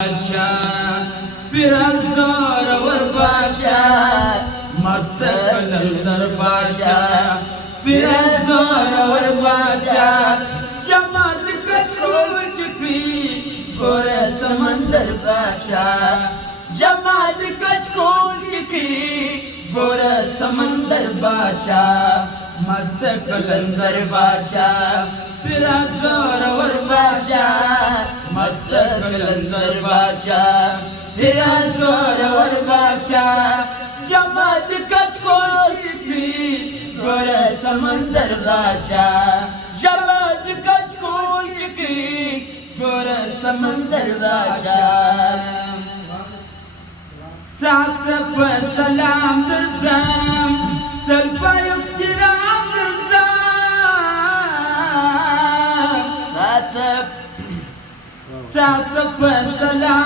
बादशाह फिर और बादशाह मस्त कलंदर बादशाह फिर और बादशाह जमात कछूट की गोरे समंदर बादशाह जमात कछूट की गोरे समंदर बादशाह मस्त कलंदर बादशाह फिर और बादशाह मस्त कलंदर बादशाह फिर और बादशाह जमात कछूट की गोरे समंदर बादशाह जमात कछूट की गोरे समंदर बादशाह تعتب وسلام درزام تلقى احترام درزام تعتب وسلام